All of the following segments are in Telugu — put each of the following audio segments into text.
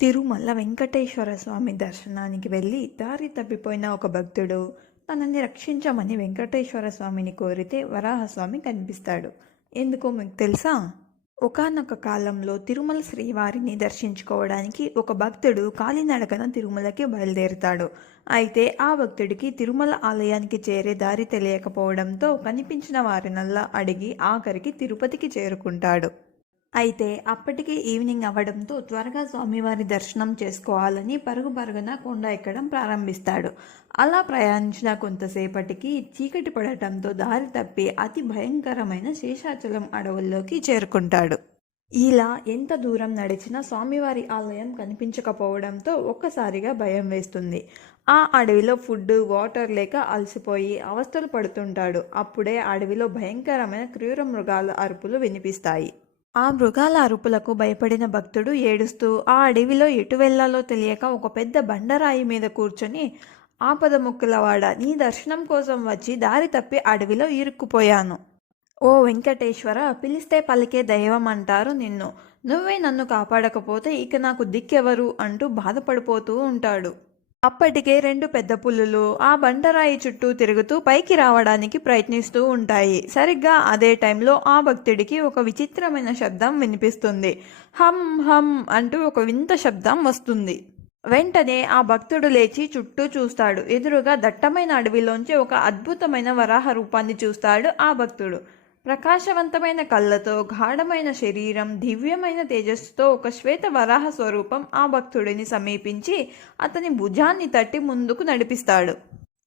తిరుమల వెంకటేశ్వర స్వామి దర్శనానికి వెళ్ళి దారి తప్పిపోయిన ఒక భక్తుడు తనని రక్షించమని వెంకటేశ్వర స్వామిని కోరితే వరాహస్వామి కనిపిస్తాడు. ఎందుకో మీకు తెలుసా? ఒకానొక కాలంలో తిరుమల శ్రీవారిని దర్శించుకోవడానికి ఒక భక్తుడు కాలినడకన తిరుమలకి బయలుదేరుతాడు. అయితే ఆ భక్తుడికి తిరుమల ఆలయానికి చేరే దారి తెలియకపోవడంతో కనిపించిన వారినల్లా అడిగి ఆఖరికి తిరుపతికి చేరుకుంటాడు. అయితే అప్పటికే ఈవినింగ్ అవ్వడంతో త్వరగా స్వామివారి దర్శనం చేసుకోవాలని పరుగు పరుగున కొండ ఎక్కడం ప్రారంభిస్తాడు. అలా ప్రయాణించిన కొంతసేపటికి చీకటి పడటంతో దారి తప్పి అతి భయంకరమైన శేషాచలం అడవుల్లోకి చేరుకుంటాడు. ఇలా ఎంత దూరం నడిచినా స్వామివారి ఆలయం కనిపించకపోవడంతో ఒక్కసారిగా భయం వేస్తుంది. ఆ అడవిలో ఫుడ్ వాటర్ లేక అలసిపోయి అవస్థలు పడుతుంటాడు. అప్పుడే అడవిలో భయంకరమైన క్రూర మృగాల అరుపులు వినిపిస్తాయి. ఆ మృగాల అరుపులకు భయపడిన భక్తుడు ఏడుస్తూ ఆ అడవిలో ఎటు వెళ్లాలో తెలియక ఒక పెద్ద బండరాయి మీద కూర్చొని, ఆపదముక్కులవాడ, నీ దర్శనం కోసం వచ్చి దారి తప్పి అడవిలో ఇరుక్కుపోయాను. ఓ వెంకటేశ్వర, పిలిస్తే పలికే దైవం అంటారు నిన్ను. నువ్వే నన్ను కాపాడకపోతే ఇక నాకు దిక్కెవరు అంటూ బాధపడిపోతూ ఉంటాడు. అప్పటికే 2 పెద్ద పులులు ఆ బండరాయి చుట్టూ తిరుగుతూ పైకి రావడానికి ప్రయత్నిస్తూ ఉంటాయి. సరిగ్గా అదే టైంలో ఆ భక్తుడికి ఒక విచిత్రమైన శబ్దం వినిపిస్తుంది. హమ్ హమ్ అంటూ ఒక వింత శబ్దం వస్తుంది. వెంటనే ఆ భక్తుడు లేచి చుట్టూ చూస్తాడు. ఎదురుగా దట్టమైన అడవిలోంచి ఒక అద్భుతమైన వరాహ రూపాన్ని చూస్తాడు ఆ భక్తుడు. ప్రకాశవంతమైన కళ్ళతో, గాఢమైన శరీరం, దివ్యమైన తేజస్సుతో ఒక శ్వేత వరాహ స్వరూపం ఆ భక్తుడిని సమీపించి అతని భుజాన్ని తట్టి ముందుకు నడిపిస్తాడు.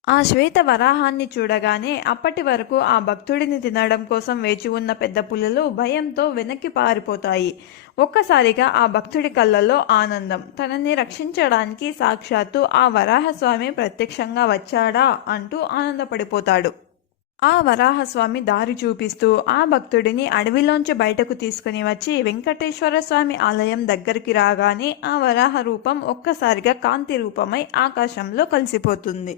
ఆ శ్వేత వరాహాన్ని చూడగానే అప్పటి వరకు ఆ భక్తుడిని తినడం కోసం వేచి ఉన్న పెద్ద పులులు భయంతో వెనక్కి పారిపోతాయి. ఒక్కసారిగా ఆ భక్తుడి కళ్ళల్లో ఆనందం. తనని రక్షించడానికి సాక్షాత్తు ఆ వరాహస్వామి ప్రత్యక్షంగా వచ్చాడా అంటూ ఆనందపడిపోతాడు. ఆ వరాహస్వామి దారి చూపిస్తూ ఆ భక్తుడిని అడవిలోంచి బయటకు తీసుకుని వచ్చి వెంకటేశ్వర స్వామి ఆలయం దగ్గరికి రాగానే ఆ వరాహ రూపం ఒక్కసారిగా కాంతి రూపమై ఆకాశంలో కలిసిపోతుంది.